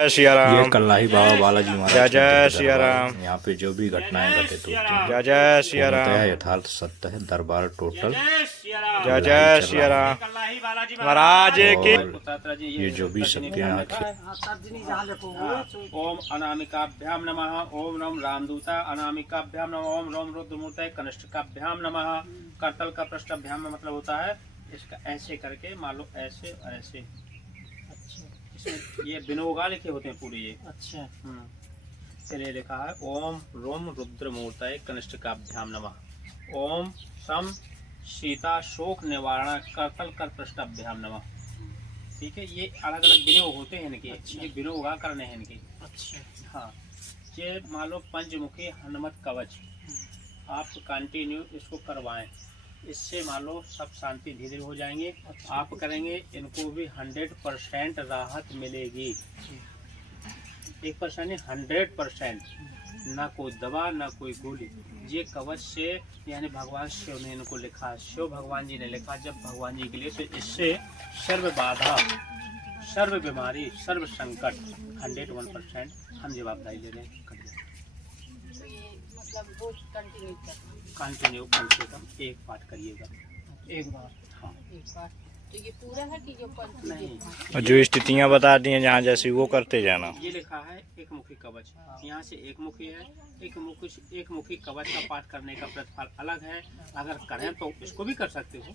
जय सिया ये राम। कल्लाही बाबा बालाजी महाराज जय का जय दिव्य सिया दरबार राम। है। यहाँ पे जो भी घटनाएं घटित होती हैं जय जय सिया पूर्णतः राम। यथार्थ सत्य है। दरबार टोटल जय कल्लाही जय चल सिया रहा राम है महाराज की। और ये जो भी शक्तियाँ ओम अनामिकाभ्याम नमः। ओम नम रामदूता अनामिकाभ्याम नमः। ओम रोम रुद्रमूर्तये कनिष्ठकाभ्याम नमः। करतल का पृष्ठाभ्याम में मतलब होता है इसका ऐसे करके मान लो ऐसे और ऐसे। अच्छा, इसमें ये बिनोगा लिखे होते हैं पूरे ये। अच्छा फिर ये लिखा है ओम रोम रुद्रमूर्तये कनिष्ठकाभ्याम नमः। ओम सम सीता शोक निवारण करतल कर पृष्ठाभ्याम नमः। ठीक है, ये अलग अलग विनोग होते हैं इनके। अच्छा। ये विनोगा करने हैं इनके। अच्छा हाँ, ये मान लो पंचमुखी हनुमत कवच आप कंटिन्यू इसको करवाएं, इससे मान लो सब शांति धीरे हो जाएंगे। अच्छा। आप करेंगे इनको भी 100% राहत मिलेगी। 1% नहीं 100%। ना कोई दवा ना कोई गोली। ये कवच से यानी भगवान शिव ने इनको लिखा, शिव भगवान जी ने लिखा जब भगवान जी के लिए, तो इससे सर्व बाधा सर्व बीमारी सर्व संकट 101% हम जवाबदारी ले रहे हैं। मतलब रोज कंटिन्यू कम से कम एक पाठ करिएगा एक बार। हाँ एक बार। तो ये पूरा है कि जो नहीं, जो स्थितियाँ बता दी हैं जहाँ जैसी वो करते जाना। ये लिखा है एक मुखी कवच। यहाँ से एक मुखी है, एक मुखी कवच का पाठ करने का प्रतिफल अलग है। अगर करें तो इसको भी कर सकते हो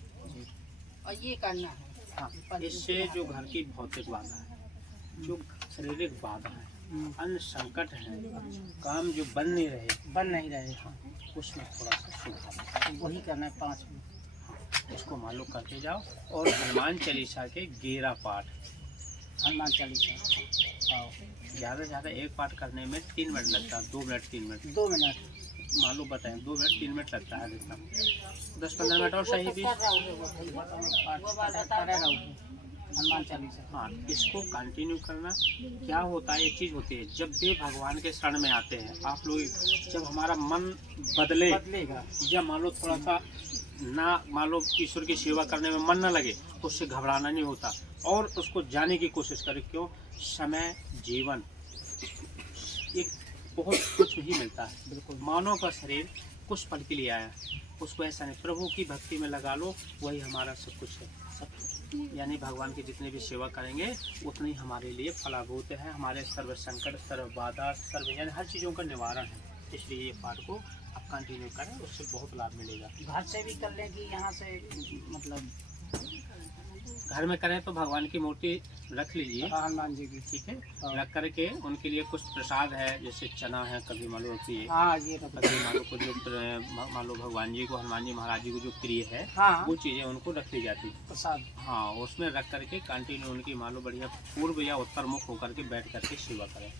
और ये करना है। हाँ, इससे जो घर की भौतिक बाधा है, जो शारीरिक बाधा है, अन्य संकट है, काम जो बन नहीं रहे हाँ, उसमें थोड़ा सा सुधार वही करना है 5 मिनट। उसको मालूम करके जाओ। और हनुमान चालीसा के 11 पाठ, हनुमान चालीसा ज़्यादा से ज़्यादा एक पाठ करने में 3 मिनट लगता है। 2 मिनट 3 मिनट 2 मिनट मालूम बताएं। 2 मिनट 3 मिनट लगता है अधिकतम। 10-15 मिनट और सही भी हनुमान चालीसा। हाँ, इसको कंटिन्यू करना। क्या होता है, एक चीज़ होती है जब भी भगवान के शरण में आते हैं आप लोग, जब हमारा मन बदलेगा या मान लो थोड़ा सा ना मान लो ईश्वर की सेवा करने में मन ना लगे, तो उससे घबराना नहीं होता और उसको जाने की कोशिश करें। क्यों? समय जीवन एक बहुत कुछ ही मिलता है। बिल्कुल, मानव का शरीर कुछ पल के लिए आया, उसको ऐसा नहीं, प्रभु की भक्ति में लगा लो, वही हमारा सब कुछ है। सब यानी भगवान की जितने भी सेवा करेंगे उतनी हमारे लिए फलाभूत है। हमारे सर्व संकट सर्व बाधा सर्व यानी हर चीज़ों का निवारण है। इसलिए ये पाठ को आप कंटिन्यू करें, उससे बहुत लाभ मिलेगा। घर से भी कर लें कि यहाँ से मतलब घर में करें तो भगवान की मूर्ति रख लीजिए हनुमान जी की। ठीक है, रख करके उनके लिए कुछ प्रसाद है, जैसे चना है, कभी मान लो कभी मान लो कुछ मान लो भगवान जी को हनुमान जी महाराज जी को जो प्रिय है वो चीज़ें उनको रख ली जाती है प्रसाद। हाँ, उसमें रख करके कंटिन्यू उनकी मान लो बढ़िया पूर्व या उत्तर मुख होकर के बैठ करके सेवा करें।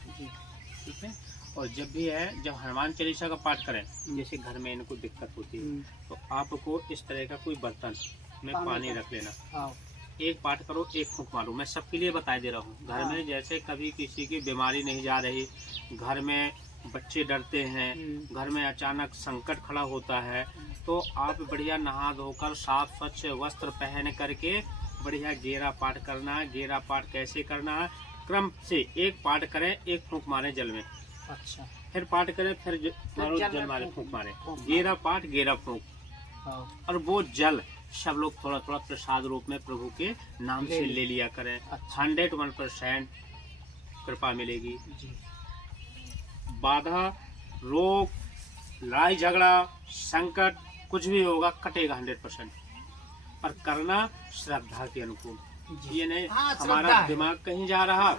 ठीक है, और जब भी है जब हनुमान चालीसा का पाठ करें, जैसे घर में इनको दिक्कत होती है तो आपको इस तरह का कोई बर्तन में पानी रख लेना। एक पाठ करो, एक फूंक मारो। मैं सबके लिए बता दे रहा हूँ। घर में जैसे कभी किसी की बीमारी नहीं जा रही, घर में बच्चे डरते हैं, घर में अचानक संकट खड़ा होता है, तो आप बढ़िया नहा धोकर साफ स्वच्छ वस्त्र पहन करके बढ़िया 11 पाठ करना है। 11 पाठ कैसे करना है? क्रम से एक पाठ करें, एक फूंक मारें जल में। अच्छा, फिर पाठ करें, फिर जल मारे, फूंक मारे। 11 पाठ 11 फूंक। और वो जल सब लोग थोड़ा थोड़ा प्रसाद रूप में प्रभु के नाम से ले लिया करें। 101% कृपा मिलेगी। बाधा रोग लड़ाई झगड़ा संकट कुछ भी होगा कटेगा 100%। पर करना श्रद्धा के अनुकूल। ये नहीं हमारा दिमाग कहीं जा रहा,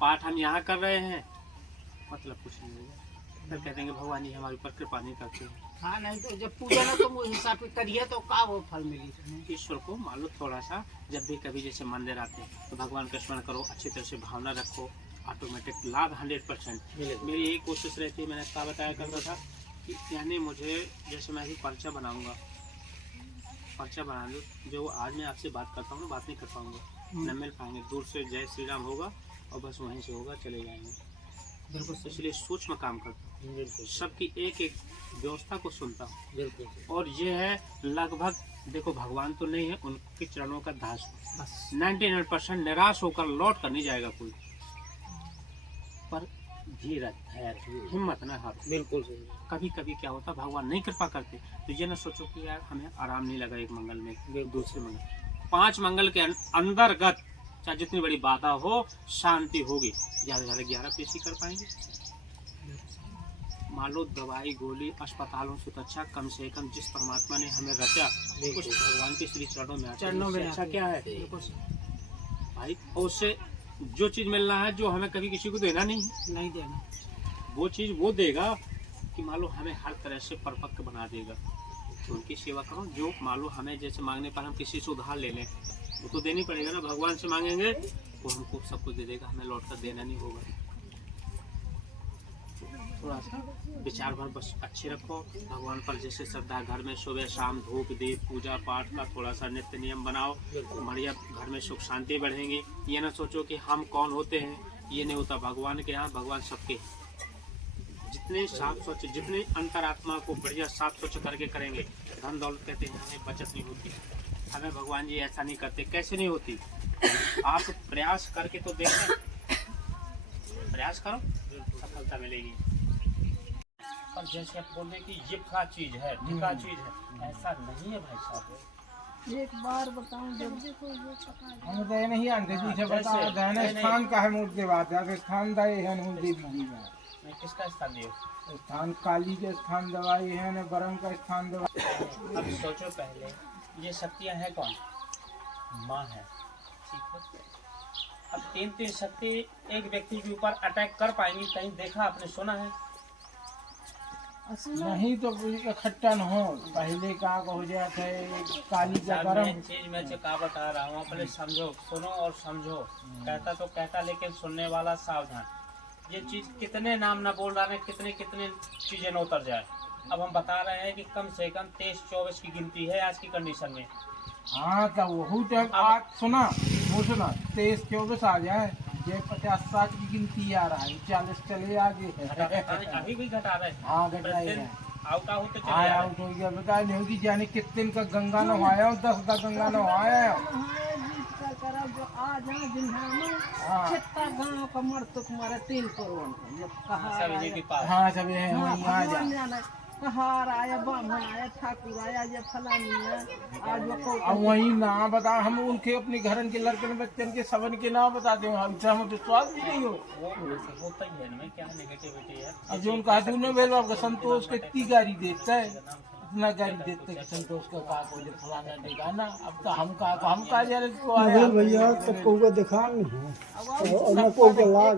पाठ हम यहाँ कर रहे हैं, मतलब कुछ नहीं होगा। फिर कहते हैं भगवान जी हमारे ऊपर कृपा नहीं करते हैं। हाँ, नहीं तो जब पूजा ना तुम हिसाब से करिए तो का वो फल मिली। ईश्वर को मान लो थोड़ा सा जब भी कभी जैसे मंदिर आते हैं तो भगवान का स्मरण करो, अच्छी तरह से भावना रखो, ऑटोमेटिक लाभ 100% मेरी यही कोशिश रहती है। मैंने क्या बताया करता था कि यानी मुझे जैसे मैं अभी पर्चा बनाऊंगा, पर्चा बना लो, जो आज मैं आपसे बात करता हूँ ना, बात नहीं कर पाऊंगा, न मिल पाएंगे, दूर से जय श्री राम होगा और बस वहीं से होगा, चले जाएंगे। बिल्कुल, इसलिए सूक्ष्म काम करता हूँ, सबकी एक एक व्यवस्था को सुनता हूँ। बिल्कुल, और ये है लगभग देखो भगवान तो नहीं है, उनके चरणों का दास 99% निराश होकर लौट कर नहीं जाएगा कोई। पर धीरज, धैर्य, हिम्मत ना हार। बिल्कुल सही। कभी कभी क्या होता भगवान नहीं कृपा करते तो ये ना सोचो कि यार हमें आराम नहीं लगा एक मंगल में, दूसरे मंगल, 5 मंगल के अंतर्गत चाहे जितनी बड़ी बाधा हो शांति होगी। ज़्यादा से ज़्यादा 11 पेश ही कर पाएंगे। मान लो दवाई गोली अस्पतालों से तो अच्छा, कम से कम जिस परमात्मा ने हमें रचा कुछ भगवान के श्री चरणों में अच्छा क्या है भाई। और उससे जो चीज़ मिलना है जो हमें कभी किसी को देना नहीं देना, वो चीज़ वो देगा कि मान लो हमें हर तरह से परिपक्व बना देगा। तो उनकी सेवा करो। जो मान लो हमें जैसे मांगने पर हम किसी से उधार ले लें वो तो देनी पड़ेगा ना, भगवान से मांगेंगे वो हमको सब कुछ दे देगा, हमें लौट कर देना नहीं होगा। थोड़ा सा विचार भर बस अच्छे रखो भगवान पर, जैसे श्रद्धा, घर में सुबह शाम धूप दीप पूजा पाठ का थोड़ा सा नित्य नियम बनाओ, बढ़िया घर में सुख शांति बढ़ेंगी। ये ना सोचो कि हम कौन होते हैं, ये नहीं होता। भगवान के यहाँ भगवान सबके, जितने साफ स्वच्छ, जितने अंतरात्मा को बढ़िया साफ स्वच्छ करके करेंगे। धन दौलत कहते हैं हमें बचत नहीं होती, हमें भगवान जी ऐसा नहीं करते। कैसे नहीं होती? आप प्रयास करके तो देखें, प्रयास करो सफलता मिलेगी। पर जैसे आप बोल रहे कि ये क्या चीज है, ढिका चीज है, ऐसा नहीं है भाई साहब। एक बार बताऊं जब हम तो ये नहीं जानते पीछे बता देना स्थान का है मूर्ति बात है, स्थान दाई है मूर्ति जी में। मैं किसका स्थान दिया? स्थान काली के स्थान दवाई है न बरम का स्थान दवाई। अब सोचो पहले ये शक्तियां हैं कौन? माँ है, ठीक है। अब 3 शक्ति एक व्यक्ति के ऊपर अटैक कर पाएंगी, कहीं देखा आपने, सुना है? नहीं तो इकट्ठा न हो, पहले का हो जाता है काली का बरम चीज मैं क्या बता रहा हूँ, पहले समझो, सुनो और समझो। कहता तो कहता लेकिन सुनने वाला सावधान। ये चीज कितने नाम ना बोल रहे हैं, कितने कितने चीजें न उतर जाए। अब हम बता रहे हैं कि कम से कम 23-24 की गिनती है आज की कंडीशन में। हाँ तो वही टाइम आज सुना वो सुना 23-24 आ जाए, ये 50-60 की गिनती आ रहा है, 40 चले आगे अभी भी घटा रहे हैं। हाँ घटा है, आउट आउट तो चले हाँ जा रहे आउट हो गया। बता नहीं होगी जाने कितने दिन का गंगा नहाया हूँ, 10 का गंगा नहाया हूँ। जो आ जा गाँव का मर तो तुम्हारा 3 करोड़ हैं। सब इन्हीं के पास। हाँ सब है वहीं आ जा। कहार आया, ब्राह्मण आया, ठाकुर आया, ये फलानी है आज वो अब वही ना बता, हम उनके अपने घरन के लड़के बच्चन के सबन के नाम बताते हो, हमसे हमें विश्वास भी नहीं हो। वो होता ही है ना, क्या नेगेटिविटी है। अब जो उनका तूने बेल बाप का संतोष के इतनी गाड़ी देता है, इतना गाड़ी देते कि संतोष का बाप हो फलाना ठिकाना। अब तो हम का जा रहे तो आया भैया तब को दिखा नहीं और को लाग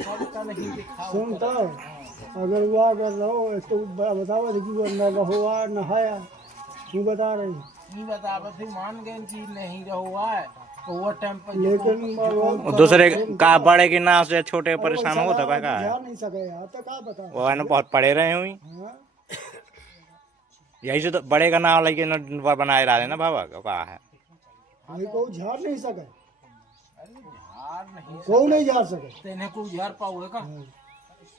सबका नहीं दिखा सुनता अगर वो अगर रहो तो बताओ कि वो न रहो नहाया तू बता रही नहीं बता बस मान गए कि नहीं रहुआ है तो वो टाइम पर लेकिन दूसरे का बड़े के नाम से छोटे परेशान हो तब का है, जा नहीं सके यहाँ तक क्या बता वो है ना बहुत पढ़े रहे हुई, हाँ? यही से तो बड़े का नाम लेके न बनाए रहा है ना बाबा का है। हमें को झाड़ नहीं सके, झाड़ नहीं को नहीं झाड़ सके तेने को झाड़ पाओगे का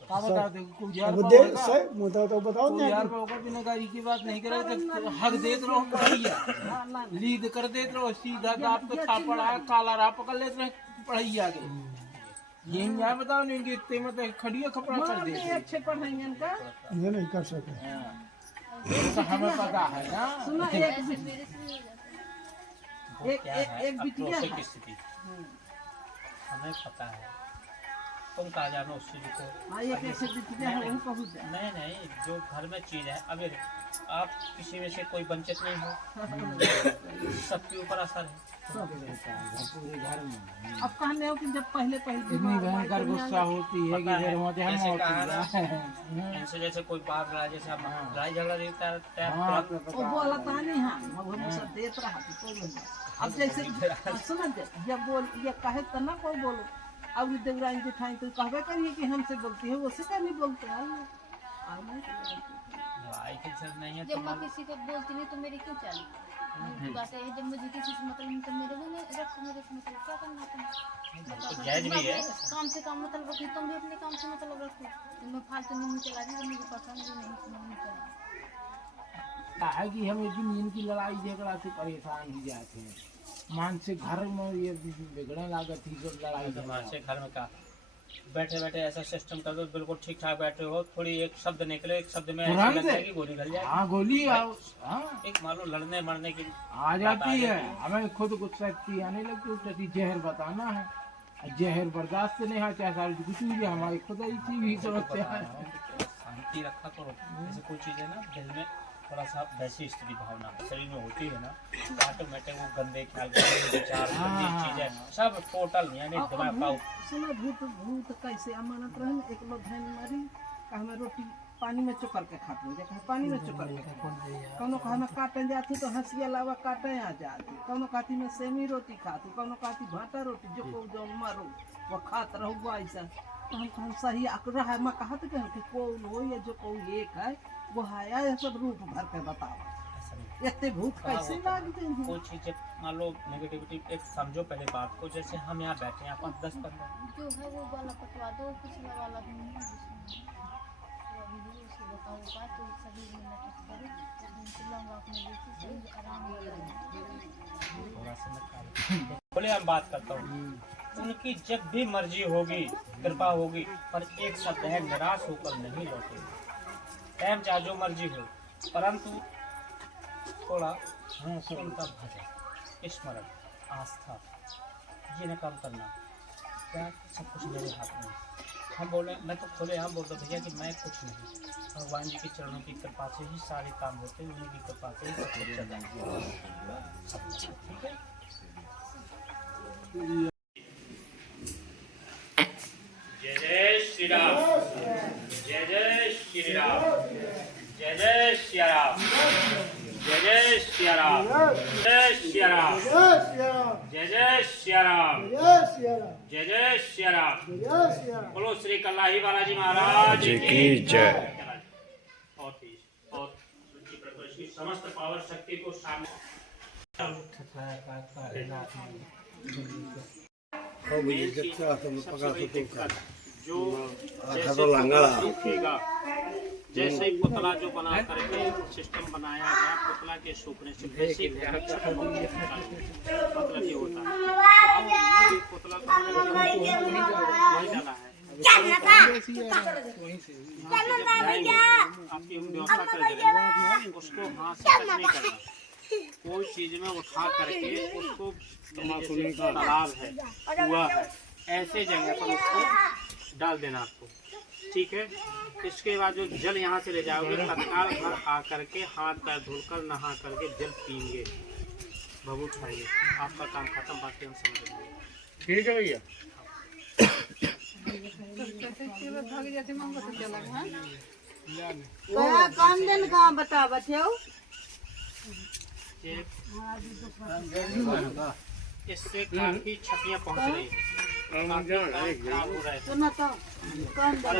बता दे को झाड़ अब पाओगे दे सही मुद्दा तो बताओ ना यार होगा बिना गाड़ी की बात नहीं करे तो हक देत रहो बढ़िया लीद कर देत रहो सीधा दाप तो थापड़ आ काला रा पकड़ लेते रहे पढ़ैया के ये यार बताओ नहीं कि इतने मतलब खड़िया खपड़ा कर दे अच्छे पढ़ाइयन का ये नहीं कर सके। तो हमें पता है ना सुना एक बिटिया की स्थिति हमें पता है, तुम कहा जानो उस चीज को। हाँ ये कैसे बिटिया है वो कहूँ नहीं जो घर में चीज है, अब आप किसी में से कोई वंचित नहीं हो, सबके ऊपर असर है पूरे घर में। अब कहने हो कि जब पहले इतनी भयंकर गुस्सा होती है कि फिर होते हम इनसे जैसे कोई बात रहा, जैसे आप लड़ाई झगड़ा देखता है वो बोला था नहीं। हाँ मगर सब देत रहा तो अब जैसे सुना जब बोल ये कहे तो ना कोई बोलो, अब देवरानी जेठानी तो कहबे करिए कि हमसे बोलती है, वो से क्या नहीं बोलते हैं। लड़ाई की जरूरत नहीं है। जब मैं किसी को बोलती नहीं तो मेरी क्यों चली बात है। जब मुझे किसी से मतलब नहीं तो मेरे में रखो, मेरे से मतलब क्या करना तुम जायज भी है, काम से काम मतलब रखो, तुम भी अपने काम से मतलब रखो। तो मैं फालतू नहीं चला रही, तो मुझे पसंद भी नहीं, समझ नहीं चला है कि हम एक दिन की लड़ाई झगड़ा से परेशान ही जाते हैं। मानसिक घर में ये बिगड़ने लागत थी जब लड़ाई मानसिक घर में का बैठे बैठे ऐसा सिस्टम कर दो बिल्कुल ठीक ठाक बैठे हो, थोड़ी एक शब्द निकले, एक शब्द में ऐसी तुरंत लग जाएगी गोली गल जाएगी। हाँ गोली हाँ एक मान लो लड़ने मरने की आ जाती है, हमें खुद कुछ शक्ति आने लगती है, उसकी जहर बताना है, जहर बर्दाश्त नहीं है, चाहे सारी कुछ भी हमारी खुद ही समस्या है। शांति रखा करो। जैसे कोई चीज़ है ना दिल में थोड़ा सा वैसी स्थिति भावना शरीर में होती है ना, ऑटोमेटिक वो गंदे ख्याल, गंदे विचार, गंदी चीजें सब टोटल यानी दिमाग का सुनो भूत भूत कैसे अमानत रहे। एक लोग धन मारी का हमें रोटी पानी में चुकर के खाते देखा, पानी में चुकर के कौनो का हमें काटे जाती तो हंसिया लावा काटे आ जाती, कौनो काती में सेमी रोटी खाती, कौनो काती भाटा रोटी, जो को जो मारो वो खात रहो ऐसा। तो हम सही आकड़ा है मैं कहा तो कि कौन हो या जो कौन एक है वो आया है सब रूप भर के बतावा। इतने भूत कैसे लागते हैं। कोई चीज मान लो नेगेटिविटी एक समझो पहले बात को, जैसे हम यहाँ बैठे हैं अपन 10-15 जो है वो वाला पटवा दो, पिछला वाला भी नहीं बताओ बात तो सभी मिनट करो चिल्लाऊंगा अपने देखिए सही आराम थोड़ा सा निकाल बोले हम बात करता हूँ। उनकी जब भी मर्जी होगी कृपा होगी, पर एक शब्द है निराश होकर नहीं लौटे। टाइम चाहे जो मर्जी हो, परंतु थोड़ा उनका भजन, स्मरण, आस्था, ये न काम करना। क्या सब कुछ मेरे हाथ में। हम बोले मैं तो खोले हम बोल दो भैया कि मैं कुछ नहीं, भगवान जी के चरणों की कृपा से ही सारे काम होते हैं, उन्हीं की कृपा से ही सब कुछ चल रहा है। ठीक है। जय जय श्री राम, जय जय श्री राम, जय जय श्री राम, जय जय श्री राम, जय श्री राम, जय जय श्री राम, जय जय श्री राम। बोलो श्री कल्लाही बालाजी महाराज की जय। और तेज और इसकी समस्त पावर शक्ति को सामने जो सूखेगा, जैसे ही पुतला जो बना करके सिस्टम बनाया गया, पुतला के सूखने से वैसे ही मतलब ये होता है। अब पुतला को वही डाला है, आपकी हम व्यवस्था कर देंगे, उसको हाथ से टच नहीं करना। कोई चीज में उठा करके उसको तालाब है, कुआं है, ऐसे जगह पर उसको डाल देना आपको। ठीक है। इसके बाद जो जल यहाँ से ले जाओगे तत्काल घर आ करके हाथ पैर धुलकर नहा करके जल पीएंगे, भभूत खाएंगे, आपका काम खत्म। बाकी हम समझ लेंगे। ठीक है भैया। कौन दिन कहाँ बता बच्चों। इससे काफी क्षतियाँ पहुँच रही है, खराब हो रहा है,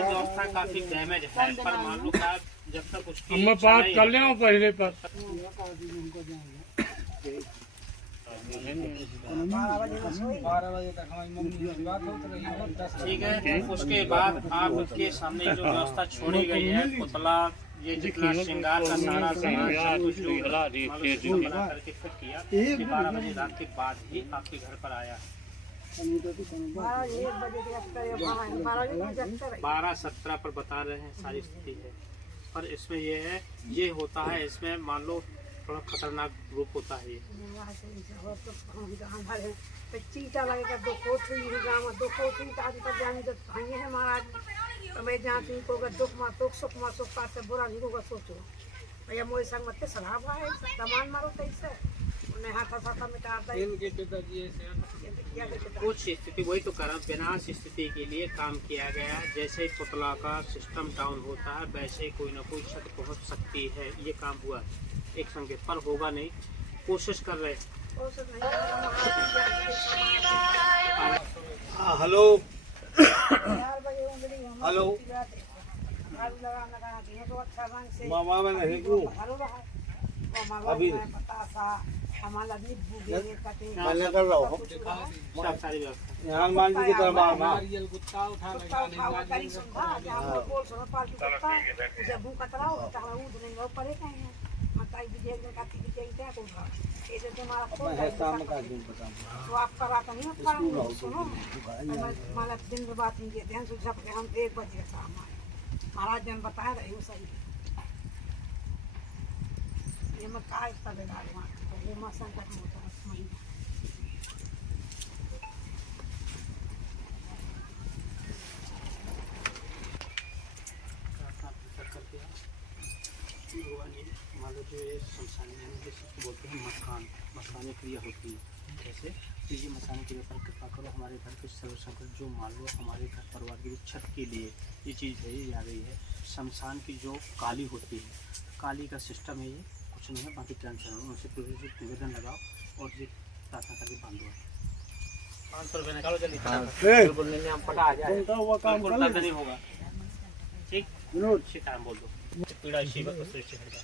व्यवस्था काफी डैमेज है। पर मान लो का जब तक उसकी बात कर ले पहले पर ठीक है। उसके बाद आप उसके सामने जो व्यवस्था छोड़ी गई है, पुतला ये जितना श्रृंगार का सारा सामान सब कुछ जो बना करके फिट किया, 12 बजे रात के बाद ही आपके घर पर आया। 12:17 पर बता रहे हैं सारी स्थिति है। पर इसमें ये है, ये होता है, इसमें मान लो थोड़ा खतरनाक रूप होता है ये। चीटा लगेगा 2 कोठी गाँव 2 कोठी आदि पर जाने जब भाई है महाराज तो मैं जहाँ तुम को दुख मार सुख पास से बुरा नहीं होगा। सोचो भैया मोरे संग मत सलाह भाई सामान मारो कैसे उन्हें हाथा साथा में काटता कुछ स्थिति वही तो करा विनाश स्थिति के लिए काम किया गया। जैसे ही पुतला का सिस्टम डाउन होता है वैसे ही कोई ना कोई क्षति पहुँच सकती है। ये काम हुआ एक संकेत पर होगा नहीं, कोशिश कर रहे हैं। हेलो हेलो मामा मैं नहीं हूँ अभी मैं कर रहा हूँ हनुमान जी की तरफ ताई विजय दिन का विजय क्या को था ये जो हमारा फोन है शाम का दिन पता तो आप करा तो नहीं पाऊंगा सुनो माला दिन बात नहीं ध्यान से सब के हम 1 बजे शाम महाराज जन बता रहे हो सही ये मैं काय सब लगा वहां ये मौसम का होता है महीना मान लो जो ये शमशान में जैसे बोलते हैं मकान क्रिया होती है जैसे तो ये मकान क्रिया पर कृपा करो हमारे घर के सर्वसंकट जो मान लो हमारे घर परिवार की छत के लिए ये चीज़ है ये आ रही है। शमशान की जो काली होती है काली का सिस्टम है ये कुछ नहीं है बाकी टेंशन उनसे निवेदन लगाओ और ये प्रार्थना करके बांधो 500 रुपये निकालो जल्दी बोलने में हम पटा आ जाए नहीं होगा ठीक शिकार बोल दो पीड़ा इसी बात से हटा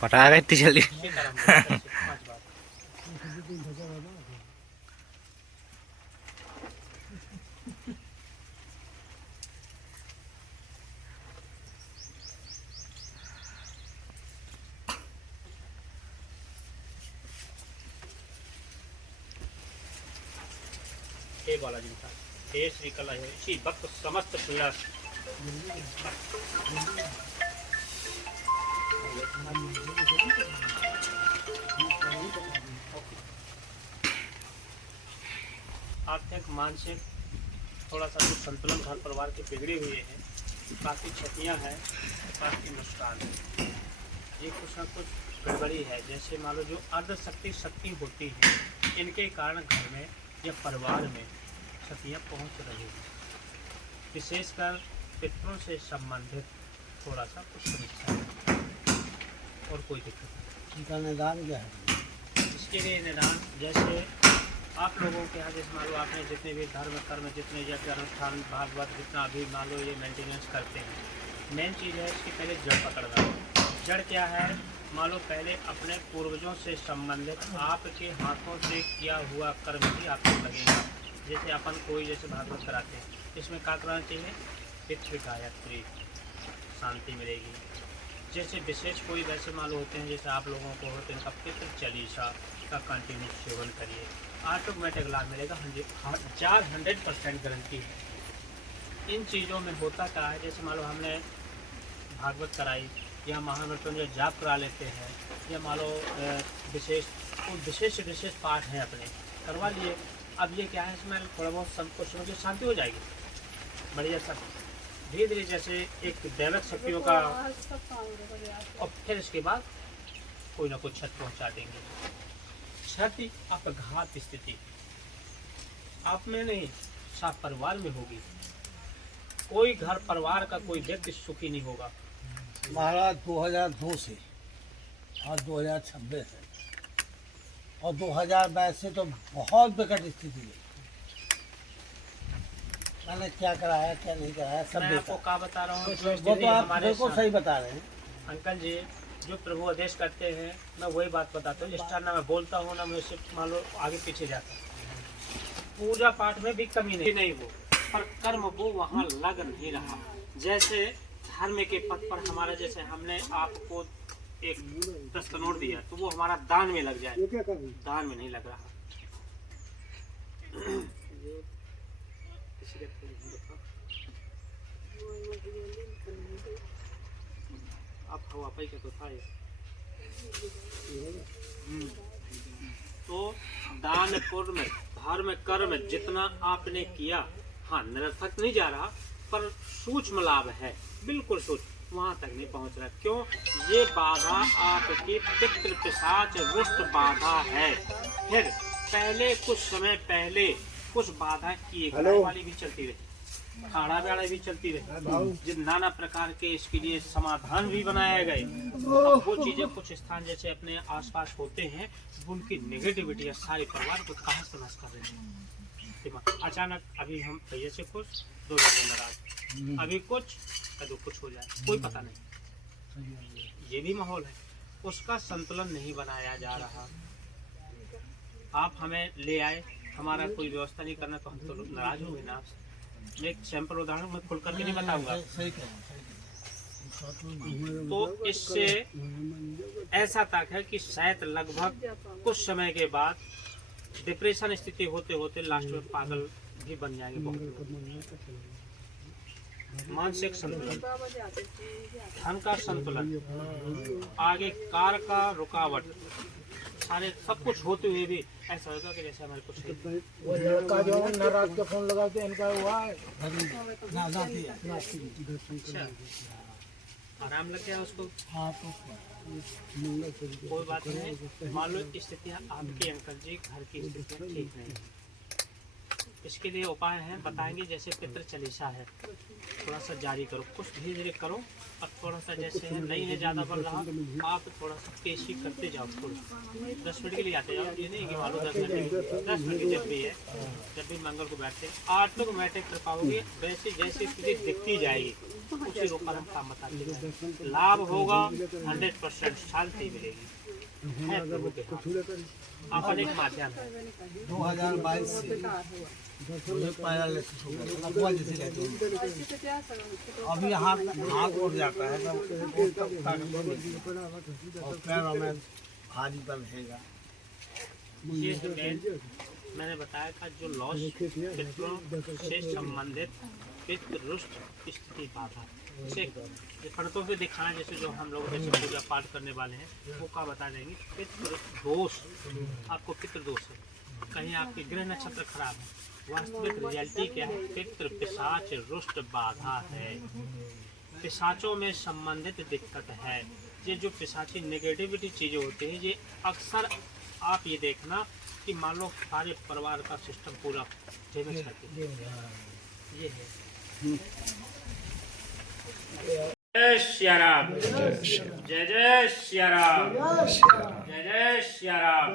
पटा गए इतनी जल्दी हे बालाजी का हे श्री कला इसी भक्त समस्त पीड़ा आर्थिक मानसिक थोड़ा सा जो संतुलन घर परिवार के बिगड़े हुए हैं काफ़ी क्षतियाँ हैं काफ़ी नुकसान है ये कुछ ना कुछ गड़बड़ी है। जैसे मान लो जो अर्धशक्ति होती है इनके कारण घर में या परिवार में क्षतियाँ पहुँच रही हैं। विशेषकर पितरों से संबंधित थोड़ा सा कुछ समस्या है और कोई दिक्कत नहीं। इनका निदान क्या है? इसके लिए निदान जैसे आप लोगों के यहाँ जैसे मान लो आपने जितने भी धर्म कर्म जितने यज्ञ अनुष्ठान भागवत जितना भी मान लो ये मेंटेनेंस करते हैं मेन चीज़ है इसकी पहले जड़ पकड़ना। जड़ क्या है मान लो पहले अपने पूर्वजों से संबंधित आपके हाथों से किया हुआ कर्म ही आपको लगेगा। जैसे अपन कोई जैसे भागवत कराते हैं इसमें क्या करना चाहिए पितृ गायत्री शांति मिलेगी। जैसे विशेष कोई वैसे मान लो होते हैं जैसे आप लोगों को होते हैं इनका पितृ चालीसा का कंटिन्यू सेवन करिए ऑटोमेटिक लाभ मिलेगा। 100% गारंटी है। इन चीज़ों में होता क्या है जैसे मान लो हमने भागवत कराई या महामृत्युंजय जाप करा लेते हैं या मान लो विशेष पाठ हैं अपने करवा लिए। अब ये क्या है इसमें थोड़ा बहुत संकोच में शांति हो जाएगी बढ़िया सब धीरे धीरे जैसे एक दैविक शक्तियों का और फिर इसके बाद कोई ना कोई क्षति पहुंचा देंगे। क्षति अपघात स्थिति आप में नहीं साफ परिवार में होगी। कोई घर परिवार का कोई व्यक्ति सुखी नहीं होगा। महाराज 2002 से और 2026 है और 2022 से तो बहुत विकट स्थिति है। मैंने क्या कराया क्या नहीं कराया सब मैं आपको क्या बता रहा हूँ वो तो आप बिल्कुल सही बता रहे हैं अंकल जी। जो प्रभु आदेश करते हैं मैं वही बात बताता हूँ। जिस टाइम ना मैं बोलता हूँ ना मैं सिर्फ मान लो आगे पीछे जाता हूँ। पूजा पाठ में भी कमी नहीं हो पर कर्म वो वहाँ लग नहीं रहा। जैसे धर्म के पद पर हमारा जैसे हमने आपको एक 10 का नोट दिया तो वो हमारा दान में लग जाए दान में नहीं लग रहा। आप हवा पाई का तो था तो दान पुण्य धर्म कर्म जितना आपने किया हाँ निरर्थक नहीं जा रहा पर सूक्ष्म लाभ है बिल्कुल सूक्ष्म वहां तक नहीं पहुंच रहा। क्यों ये बाधा आपकी पितृ पिशाच रुष्ट बाधा है। फिर पहले कुछ समय पहले कुछ बाधा की वाली भी चलती रही खाड़ा बेड़ा भी चलती रही जिन नाना प्रकार के इसके लिए समाधान भी बनाए गए। वो चीजें कुछ स्थान जैसे अपने आसपास होते हैं उनकी नेगेटिविटी सारे परिवार को तहस नहस कर रहे हैं। अचानक अभी हम भैया से खुश 2 बजे नाराज अभी कुछ कभी कुछ हो जाए कोई पता नहीं। ये भी माहौल है उसका संतुलन नहीं बनाया जा रहा। आप हमें ले आए हमारा कोई व्यवस्था नहीं करना तो हम तो नाराज हो गए ना आपसे। मैं एक सैंपल उदाहरण मैं खुल करके नहीं बताऊंगा। तो इससे ऐसा तक है कि शायद लगभग कुछ समय के बाद डिप्रेशन स्थिति होते होते लास्ट में पागल भी बन जाएंगे बहुत लोग। मानसिक संतुलन, धन का संतुलन, आगे कार का रुकावट, सारे सब कुछ होते हुए भी ऐसा होगा कि जैसे हमारे कुछ नहीं। वो लड़का जो है नाराज के फोन लगाते हैं, इनका हुआ है अच्छा, आराम लग गया उसको। हाँ तो कोई बात नहीं। मान लो स्थितियाँ आपके अंकल जी घर की स्थितियाँ ठीक नहीं है, इसके लिए उपाय हैं बताएंगे। जैसे पितृ चालीसा है, थोड़ा सा जारी करो, कुछ धीरे धीरे करो। अब थोड़ा सा जैसे है नहीं है ज़्यादा बढ़ रहा, आप थोड़ा सा पेशी करते जाओ। थोड़ा 10 मिनट के लिए आते जाओ, ये नहीं कि मान लो 10 मिनट की जब भी है, जब भी मंगल को बैठते हैं ऑटोमेटिक कर पाओगे। वैसे जैसी स्थिति दिखती जाएगी उसी को पर हम काम बताते हैं। लाभ होगा 100%, शांति मिलेगी है प्रभु के हाथ। अपन एक माध्यम है। 2022 से मुझे पैरालिसिस हो गया, अफवाह जैसे कहते हैं। अभी हाथ उठ जाता है और पैरों में भारीपन रहेगा। ये जो मैंने बताया था, जो लॉस पितरों से संबंधित पितृ रुष्ट स्थिति बाधा से फर्तों से दिखाना, जैसे जो हम लोग जैसे पूजा पाठ करने वाले हैं वो क्या बता देंगे। पितृ दोष, आपको पितृ दोष है, कहीं आपके ग्रह नक्षत्र खराब है। वास्तविक रियलिटी क्या है? पितृ पिशाच रुष्ट बाधा है, पिशाचों में संबंधित दिक्कत है। ये जो पिशाची नेगेटिविटी चीज़ें होती हैं, ये अक्सर आप ये देखना कि मान लो सारे परिवार का सिस्टम पूरा डैमेज करती है। ये है। जय श्री राम, जय जय श्री राम, जय जय श्री राम।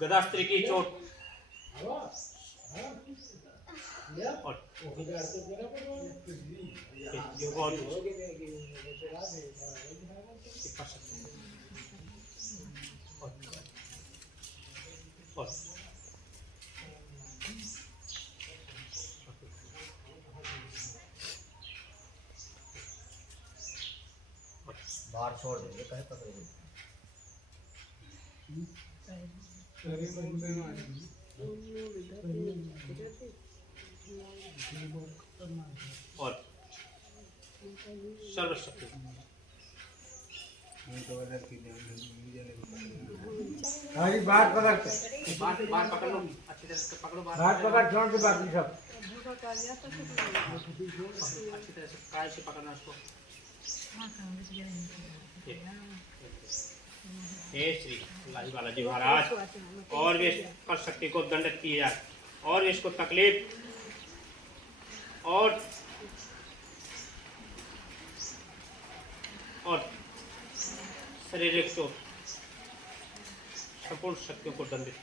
गदास्त्री की चोट और बाहर छोड़ देंगे कहीं पकड़ेंगे। और सर्वशक्ति बात पकड़ते, बार पकड़ लो अच्छी तरह से, पकड़ो बात पकड़ छोड़ के बाकी सब अच्छी तरह से काय से पकड़ना उसको। हे श्री लाही बालाजी महाराज, और भी पर शक्ति को दंडित किया जाए, और भी इसको तकलीफ और शारीरिक चोट, संपूर्ण शक्तियों को दंडित।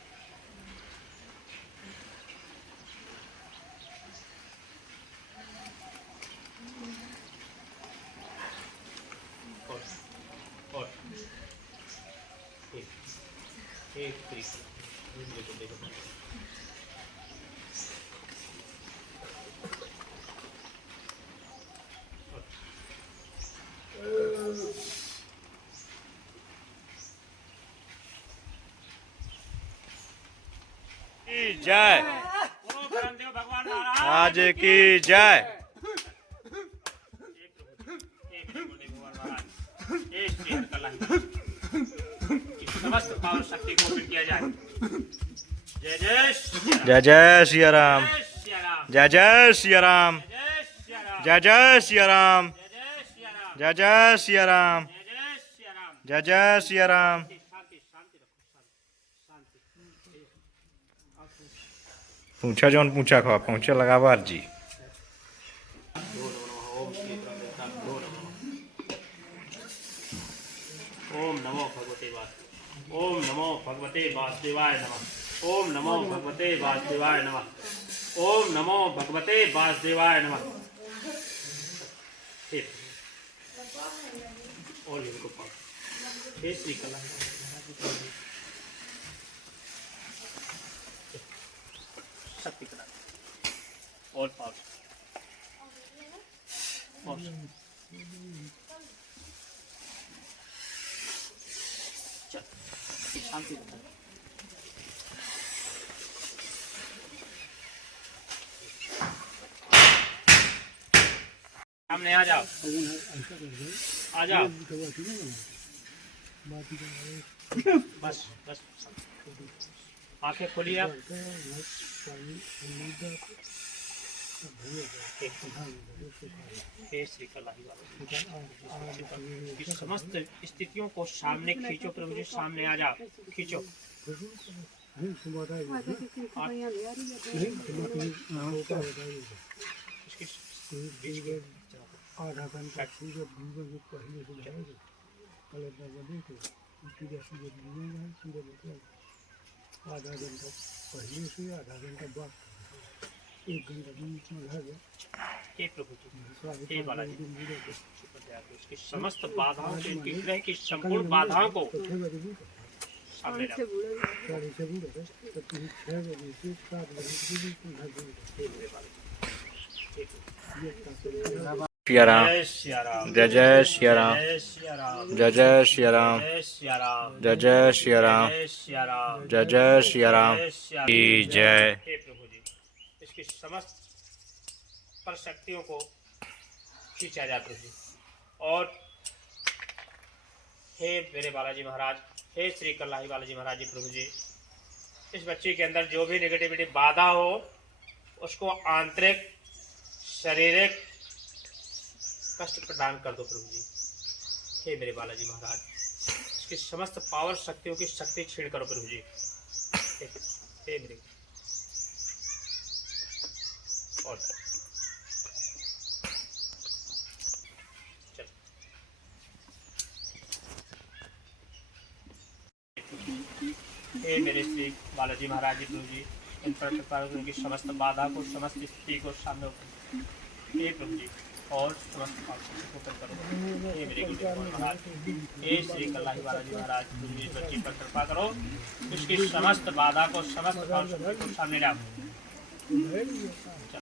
और एक देखो जय भगवान आज की जय। समस्त पावर शक्ति को किया जाए। जय जय जय जय श्री राम, जय जय श्री राम, जय जय श्री राम, जय जय श्री राम, जय जय श्री राम, जय जय श्री राम। शांति शांति रखो, शांति पूछा जौन पूछा खा पहुँचे लगावार जी। ओम नमो भगवते वासुदेवाय, ओम नमो भगवते वासुदेवाय नमः, ओम नमो भगवते वासुदेवाय नमः, ओम नमो भगवते वासुदेवाय नमः। ठीक और इनको पाओ हे श्री कला शक्ति कला और पाओ और चल शांति बना सामने आ जाओ आ जाओ बस बस आंखें खोलिए आप हे श्री कला की समस्त स्थितियों को सामने खींचो प्रभु जी सामने आ जाओ खींचो आधा घंटा सूरज डूबने से पहले से जाएगा कल बजे तो उसकी सूरज डूबेगा सूरज निकलेगा आधा घंटा पहले से आधा घंटा बाद 1 घंटा बीच में रहेगा हे प्रभु जी हे बालाजी उसकी समस्त बाधाओं से इनकी ग्रह की संपूर्ण बाधाओं को सामने रखो 6 बजे से 7 बजे सिया राम जय सिया राम जय जय सिया राम जय सिया राम जय जय सिया राम जय सिया राम जय जय सिया राम जय सिया राम जय जय सिया राम जय सिया की जय। हे प्रभु जी इसकी समस्त पर शक्तियों को खींचा जाए प्रभु जी और हे मेरे बालाजी महाराज हे श्री कल्लाही बालाजी महाराज जी प्रभु जी इस बच्चे के अंदर जो भी नेगेटिविटी बाधा हो उसको आंतरिक शारीरिक कष्ट प्रदान कर दो प्रभु जी हे मेरे बालाजी महाराज इसकी समस्त पावर शक्तियों की शक्ति छीण करो प्रभु जी हे मेरे और चल हे मेरे श्री बालाजी महाराज जी प्रभु जी इन पर कृपा करो उनकी समस्त बाधा को समस्त स्थिति को सामने हे प्रभु जी और समस्त पापों को खत्म करो हे मेरे गुरु महाराज हे श्री कल्लाही बालाजी महाराज प्रभु जी इस बच्चे पर कृपा करो उसकी समस्त बाधा को समस्त पापों को सामने लाओ